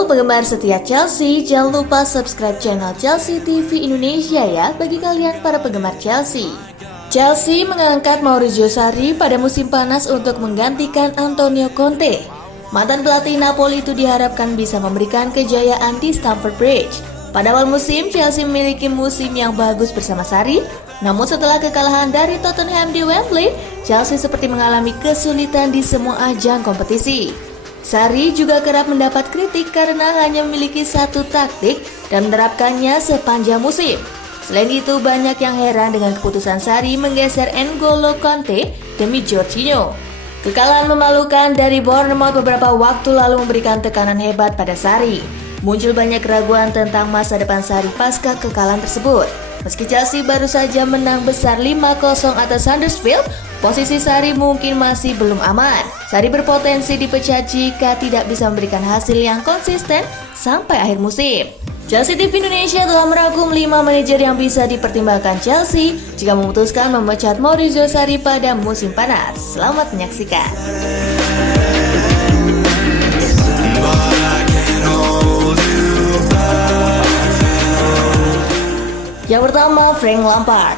Halo penggemar setia Chelsea, jangan lupa subscribe channel Chelsea TV Indonesia ya bagi kalian para penggemar Chelsea. Chelsea mengangkat Maurizio Sarri pada musim panas untuk menggantikan Antonio Conte. Mantan pelatih Napoli itu diharapkan bisa memberikan kejayaan di Stamford Bridge. Pada awal musim, Chelsea memiliki musim yang bagus bersama Sarri. Namun setelah kekalahan dari Tottenham di Wembley, Chelsea seperti mengalami kesulitan di semua ajang kompetisi. Sarri juga kerap mendapat kritik karena hanya memiliki satu taktik dan menerapkannya sepanjang musim. Selain itu, banyak yang heran dengan keputusan Sarri menggeser N'Golo Kante demi Jorginho. Kekalahan memalukan dari Bournemouth beberapa waktu lalu memberikan tekanan hebat pada Sarri. Muncul banyak keraguan tentang masa depan Sarri pasca kekalahan tersebut. Meski Chelsea baru saja menang besar 5-0 atas Huddersfield, posisi Sarri mungkin masih belum aman. Sarri berpotensi dipecat jika tidak bisa memberikan hasil yang konsisten sampai akhir musim. Chelsea TV Indonesia telah merangkum 5 manajer yang bisa dipertimbangkan Chelsea jika memutuskan memecat Maurizio Sarri pada musim panas. Selamat menyaksikan. Yang pertama, Frank Lampard.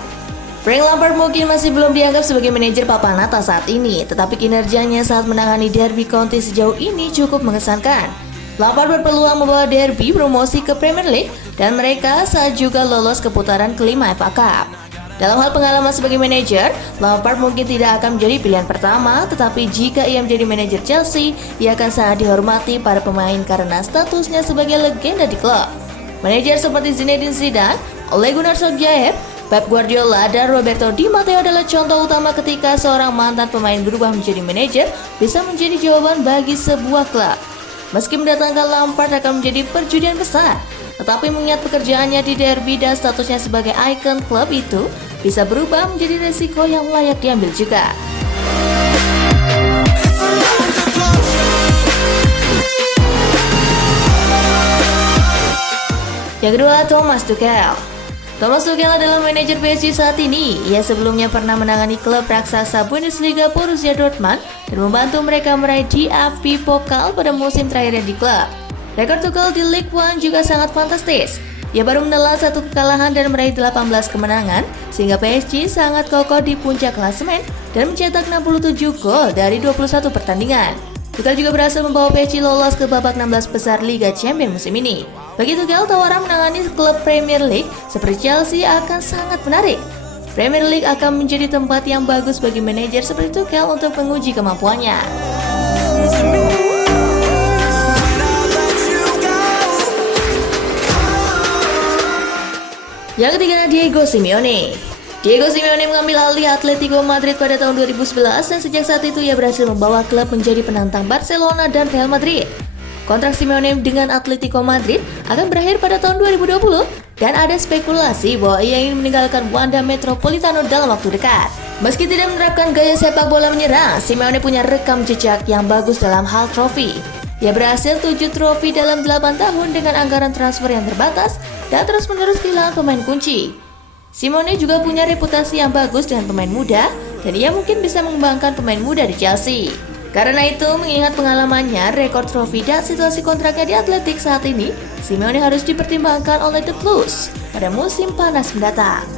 Frank Lampard mungkin masih belum dianggap sebagai manajer papan atas saat ini, tetapi kinerjanya saat menangani Derby County sejauh ini cukup mengesankan. Lampard berpeluang membawa Derby promosi ke Premier League dan mereka saat juga lolos ke putaran kelima FA Cup. Dalam hal pengalaman sebagai manajer, Lampard mungkin tidak akan menjadi pilihan pertama, tetapi jika ia menjadi manajer Chelsea, ia akan sangat dihormati para pemain karena statusnya sebagai legenda di klub. Manajer seperti Zinedine Zidane, Ole Gunnar Solskjaer, Pep Guardiola, dan Roberto Di Matteo adalah contoh utama ketika seorang mantan pemain berubah menjadi manajer bisa menjadi jawaban bagi sebuah klub. Meski mendatangkan Lampard akan menjadi perjudian besar, tetapi mengingat pekerjaannya di Derby dan statusnya sebagai ikon klub itu bisa berubah menjadi resiko yang layak diambil juga. Yang kedua, Thomas Tuchel. Thomas Tuchel adalah manajer PSG saat ini. Ia sebelumnya pernah menangani klub raksasa Bundesliga Borussia Dortmund dan membantu mereka meraih DFB Pokal pada musim terakhirnya di klub. Rekor Tuchel di Ligue 1 juga sangat fantastis. Ia baru menelan satu kekalahan dan meraih 18 kemenangan, sehingga PSG sangat kokoh di puncak klasemen dan mencetak 67 gol dari 21 pertandingan. Tuchel juga berhasil membawa PSG lolos ke babak 16 besar Liga Champions musim ini. Bagi Tuchel, tawaran menangani klub Premier League seperti Chelsea akan sangat menarik. Premier League akan menjadi tempat yang bagus bagi manajer seperti Tuchel untuk menguji kemampuannya. Yang ketiga, Diego Simeone. Diego Simeone mengambil alih Atletico Madrid pada tahun 2011 dan sejak saat itu ia berhasil membawa klub menjadi penantang Barcelona dan Real Madrid. Kontrak Simeone dengan Atletico Madrid akan berakhir pada tahun 2020 dan ada spekulasi bahwa ia ingin meninggalkan Wanda Metropolitano dalam waktu dekat. Meski tidak menerapkan gaya sepak bola menyerang, Simeone punya rekam jejak yang bagus dalam hal trofi. Ia berhasil 7 trofi dalam 8 tahun dengan anggaran transfer yang terbatas dan terus-menerus kehilangan pemain kunci. Simeone juga punya reputasi yang bagus dengan pemain muda dan ia mungkin bisa mengembangkan pemain muda di Chelsea. Karena itu, mengingat pengalamannya, rekor trofi dan situasi kontraknya di Atletik saat ini, Simeone harus dipertimbangkan oleh The Blues pada musim panas mendatang.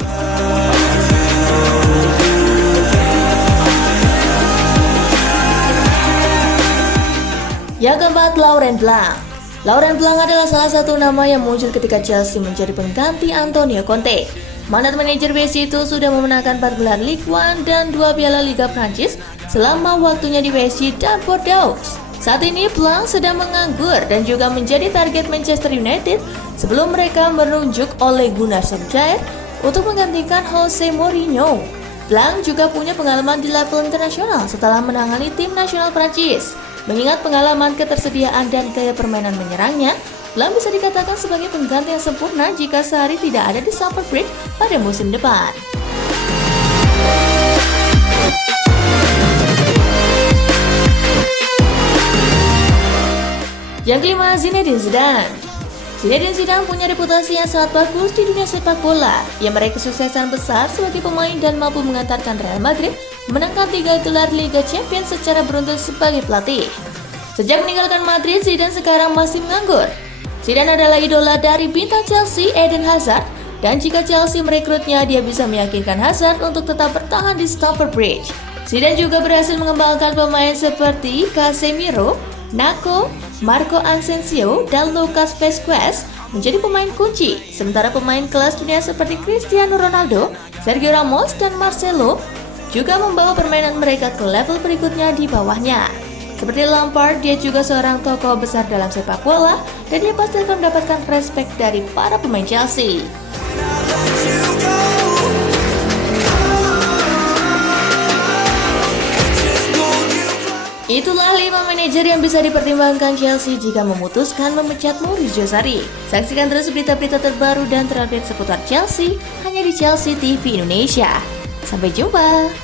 Yang keempat, Laurent Blanc. Laurent Blanc adalah salah satu nama yang muncul ketika Chelsea menjadi pengganti Antonio Conte. Mandat manajer PSG itu sudah memenangkan 4 gelar Ligue 1 dan 2 piala Liga Prancis selama waktunya di PSG dan Bordeaux. Saat ini Blanc sedang menganggur dan juga menjadi target Manchester United sebelum mereka menunjuk Ole Gunnar Solskjaer untuk menggantikan Jose Mourinho. Blanc juga punya pengalaman di level internasional setelah menangani tim nasional Prancis. Mengingat pengalaman, ketersediaan, dan gaya permainan menyerangnya, Blanc bisa dikatakan sebagai pengganti yang sempurna jika Sarri tidak ada di Stamford Bridge pada musim depan. Yang kelima, Zinedine Zidane. Zinedine Zidane punya reputasi yang sangat bagus di dunia sepak bola. Ia meraih kesuksesan besar sebagai pemain dan mampu mengantarkan Real Madrid menangkan 3 gelar Liga Champions secara beruntun sebagai pelatih. Sejak meninggalkan Madrid, Zidane sekarang masih menganggur. Zidane adalah idola dari bintang Chelsea, Eden Hazard, dan jika Chelsea merekrutnya, dia bisa meyakinkan Hazard untuk tetap bertahan di Stamford Bridge. Zidane juga berhasil mengembangkan pemain seperti Casemiro, Nacho, Marco Asensio, dan Lucas Vazquez menjadi pemain kunci, sementara pemain kelas dunia seperti Cristiano Ronaldo, Sergio Ramos, dan Marcelo juga membawa permainan mereka ke level berikutnya di bawahnya. Seperti Lampard, dia juga seorang tokoh besar dalam sepak bola dan dia pasti akan mendapatkan respek dari para pemain Chelsea. Itulah 5 manajer yang bisa dipertimbangkan Chelsea jika memutuskan memecat Maurizio Sarri. Saksikan terus berita-berita terbaru dan terupdate seputar Chelsea hanya di Chelsea TV Indonesia. Sampai jumpa!